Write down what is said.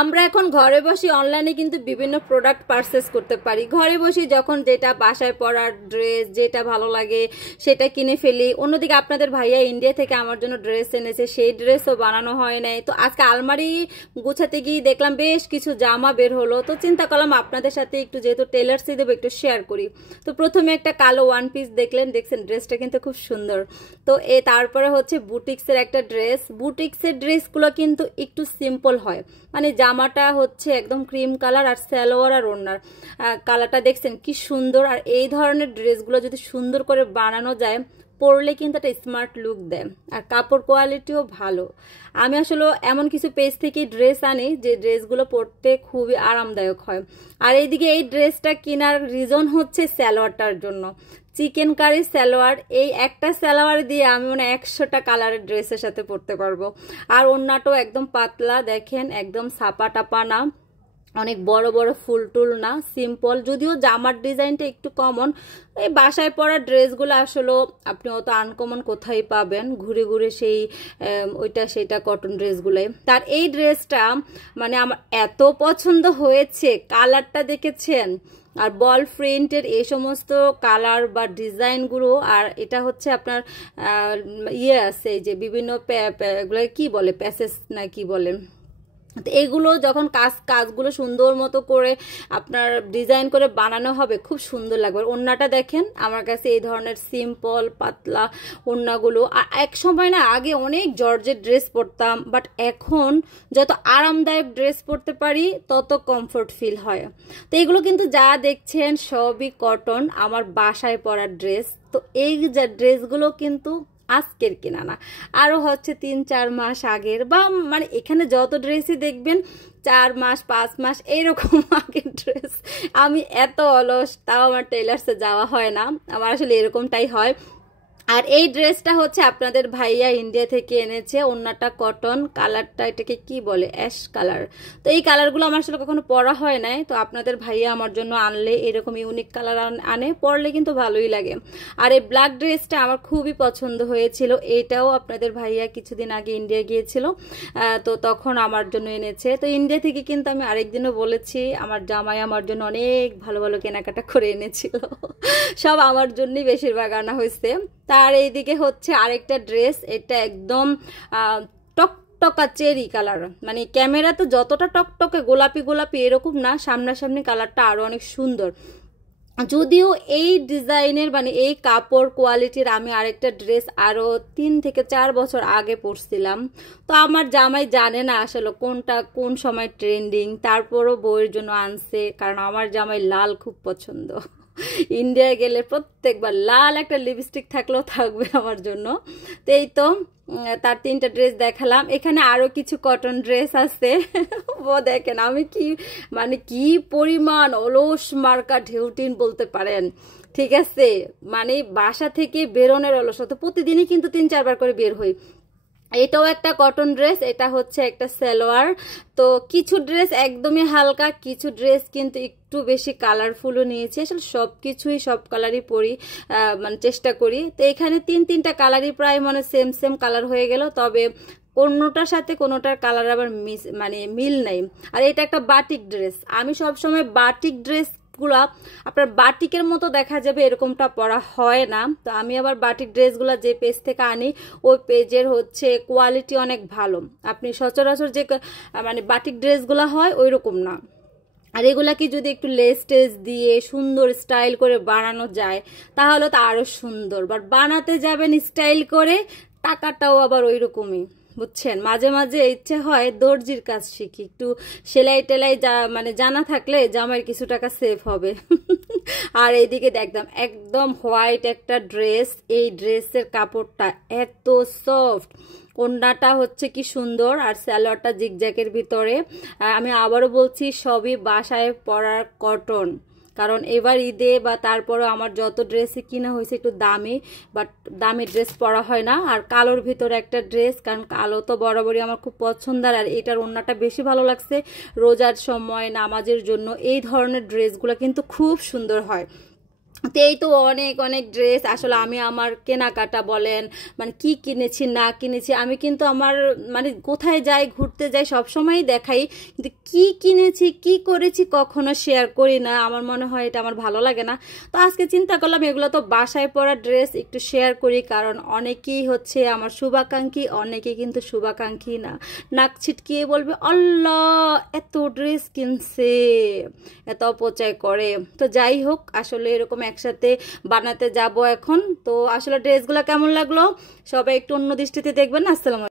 আমরা এখন ঘরে বসে অনলাইনে কিন্তু বিভিন্ন প্রোডাক্ট পারচেস করতে পারি। ঘরে বসে যখন যেটা বাসায় পরার ড্রেস যেটা ভালো লাগে সেটা কিনে ফেলি। অন্যদিকে আপনাদের ভাইয়া ইন্ডিয়া থেকে আমার জন্য ড্রেস এনেছে, সেই ড্রেসও বানানো হয় নাই। তো আজকে আলমারি গুছাতে গিয়ে দেখলাম বেশ কিছু জামা বের হলো, তো চিন্তা করলাম আপনাদের সাথে একটু, যেহেতু টেলার্সই দেবো, একটু শেয়ার করি। তো প্রথমে একটা কালো ওয়ান পিস দেখছেন ড্রেসটা কিন্তু খুব সুন্দর। তো তারপরে হচ্ছে বুটিক্সের একটা ড্রেস। বুটিক্সের ড্রেসগুলো কিন্তু একটু সিম্পল হয়, মানে জামাটা হচ্ছে একদম ক্রিম কালার আর সালোয়ার আর ওড়নার কালারটা দেখছেন কি সুন্দর। আর এই ধরনের ড্রেসগুলো যদি সুন্দর করে বানানো যায়, পরলে কিন্তু একটা স্মার্ট লুক দেয়, আর কাপড় কোয়ালিটিও ভালো। আমি আসলে এমন কিছু পেজ থেকে ড্রেস আনি যে ড্রেসগুলো পরতে খুবই আরামদায়ক হয়। আর এইদিকে এই ড্রেসটা কেনার রিজন হচ্ছে সালোয়ারটার জন্য। চিকেন কারি সালোয়ার, এই একটা সালোয়ার দিয়ে আমি মানে 100টা কালারের ড্রেসের সাথে পরতে পারবো। আর ওড়নাটাও একদম পাতলা, দেখেন একদম ছাপা টাপা না, অনেক বড় বড় ফুল টুল না, সিম্পল। যদিও জামার ডিজাইনটা একটু কমন, এই বাসায় পরা ড্রেসগুলো আসলে আপনি অত আনকমন কোথায় পাবেন, ঘুরে ঘুরে সেই ওইটা সেটা কটন ড্রেসগুলোই। তার এই ড্রেসটা মানে আমার এত পছন্দ হয়েছে, কালারটা দেখেছেন, আর বল প্রিন্টের এই সমস্ত কালার বা ডিজাইনগুলো। আর এটা হচ্ছে আপনার ইয়ে আছে যে বিভিন্ন এগুলো কি বলে, প্যাসেজ না কি বলে, তো এগুলো যখন কাজগুলো সুন্দর মতো করে আপনার ডিজাইন করে বানানো হবে, খুব সুন্দর লাগবে। ওড়নাটা দেখেন, আমার কাছে এই ধরনের সিম্পল পাতলা ওড়নাগুলো, আর এক সময় না আগে অনেক জর্জের ড্রেস পরতাম, বাট এখন যত আরামদায়ক ড্রেস পরতে পারি তত কমফোর্ট ফিল হয়। তো এগুলো কিন্তু যা দেখছেন সবই কটন, আমার বাসায় পরার ড্রেস। তো এই যে ড্রেসগুলো কিন্তু আজকের কেনা না, আরো হচ্ছে 3-4 মাস আগের, বা মানে এখানে যত ড্রেসই দেখবেন 4 মাস 5 মাস এরকম আগের ড্রেস। আমি এত অলস, তাও আমার টেলার্সে যাওয়া হয় না, আমার আসলে এরকমটাই হয়। আর এই ড্রেসটা হচ্ছে আপনাদের ভাইয়া ইন্ডিয়া থেকে এনেছে, ওড়নাটা কটন, কালারটা এটাকে কি বলে, অ্যাশ কালার। তো এই কালারগুলো আমার আসলে কখনো পরা হয় নাই, তো আপনাদের ভাইয়া আমার জন্য আনলে এরকম ইউনিক কালার আনে, পরলে কিন্তু ভালোই লাগে। আর এই ব্ল্যাক ড্রেসটা আমার খুবই পছন্দ হয়েছিল, এটাও আপনাদের ভাইয়া কিছুদিন আগে ইন্ডিয়া গিয়েছিল, তো তখন আমার জন্য এনেছে। তো ইন্ডিয়া থেকে কিন্তু আমি আরেকদিনও বলেছি, আমার জামাই আমার জন্য অনেক ভালো ভালো কেনাকাটা করে এনেছিল, সব আমার জন্যই বেশিরভাগ আনা হয়েছে। তার এইদিকে হচ্ছে আরেকটা ড্রেস, এটা একদম টকটকা চেরি কালার, মানে ক্যামেরা তো যতটা টকটকে গোলাপি গোলাপি এরকম না, সামনাসামনি কালারটা আরো অনেক সুন্দর। যদিও এই ডিজাইনের মানে এই কাপড় কোয়ালিটির আমি আরেকটা ড্রেস আরো 3 থেকে 4 বছর আগে পরছিলাম, তো আমার জামাই জানে না আসলে কোনটা কোন সময় ট্রেন্ডিং, তারপরও বউয়ের জন্য আনছে, কারণ আমার জামাই লাল খুব পছন্দ। ইন্ডিয়ায় গেলে প্রত্যেকবার লাল একটা লিপস্টিক থাকলেও থাকবে আমার জন্য। তো এই তো তার 3টা ড্রেস দেখালাম। এখানে আরো কিছু কটন ড্রেস আছে, ও দেখেন আমি কি মানে কি পরিমাণ অলস মার্কা ঢেউটিন বলতে পারেন, ঠিক আছে, মানে বাসা থেকে বেরোনোর অলসতা, প্রতিদিনই কিন্তু 3-4 বার করে বের হই। এটাও একটা কটন ড্রেস, এটা হচ্ছে একটা সালোয়ার। তো কিছু ড্রেস একদমই হালকা, কিছু ড্রেস কিন্তু একটু বেশি কালারফুলও নিয়েছি, আসলে সবকিছুই সব কালারই পরি, মানে চেষ্টা করি। তো এখানে 3-3টা কালারই প্রায় মানে সেম সেম কালার হয়ে গেল, তবে কোনোটার সাথে কোনোটার কালার আবার মানে মিল নাই। আর এটা একটা বাটিক ড্রেস, আমি সবসময় বাটিক ড্রেস গুলা আপনার বাটিকের মতো দেখা যাবে এরকমটা পরা হয় না, তো আমি আবার বাটিক ড্রেসগুলা যে পেজ থেকে আনি ওই পেজের হচ্ছে কোয়ালিটি অনেক ভালো, আপনি সচরাচর যে মানে বাটিক ড্রেসগুলা হয় ওই রকম না। আর এগুলাকে যদি একটু লেস টেস দিয়ে সুন্দর স্টাইল করে বানানো যায় তাহলে তো আরো সুন্দর, বাট বানাতে যাবেন স্টাইল করে, টাকাটাও আবার ওই রকমই, বুঝছেন। মাঝে মাঝে ইচ্ছে হয় দর্জির কাজ শিখি, একটু সেলাই টেলাই মানে জানা থাকলে জামাইয়ের কিছু টাকা সেভ হবে। আর এইদিকে দেখলাম একদম হোয়াইট একটা ড্রেস, এই ড্রেসের কাপড়টা এত সফট, ওড়নাটা হচ্ছে কি সুন্দর, আর সালোয়ারটা জিগজ্যাগের ভিতরে। আমি আবারও বলছি সবই বাসায় পরার কটন, কারণ এবার ঈদে বা তারপরে আমার যত ড্রেসই কিনা হয়েছে একটু দামি, বাট দামি ড্রেস পরা হয় না। আর কালোর ভিতরে একটা ড্রেস, কারণ কালো তো বরাবরই আমার খুব পছন্দের, আর এটার ওড়নাটা বেশি ভালো লাগছে রোজার সময় নামাজের জন্য, এই ধরনের ড্রেসগুলো কিন্তু খুব সুন্দর হয়। তো এই তো অনেক অনেক ড্রেস আসলে আমি আমার কেনাকাটা বলেন মানে কি কিনেছি না কিনেছি আমি কিন্তু আমার মানে কোথায় যাই ঘুরতে যাই সবসময়ই দেখাই, কিন্তু কি কিনেছি কি করেছি কখনো শেয়ার করি না, আমার মনে হয় এটা আমার ভালো লাগে না। তো আজকে চিন্তা করলাম এগুলো তো বাসায় পরা ড্রেস একটু শেয়ার করি, কারণ অনেকেই হচ্ছে আমার শুভাকাঙ্ক্ষী, অনেকে কিন্তু শুভাকাঙ্ক্ষী না, নাক ছিটকিয়ে বলবে আল্লাহ এত ড্রেস কিনছে, এত অপচয় করে। তো যাই হোক আসলে এরকম একসাথে বানাতে যাব এখন। তো আসলে ড্রেসগুলো কেমন লাগলো সবাই একটু অন্য দৃষ্টিতে দেখবেন। আসসালামু আলাইকুম।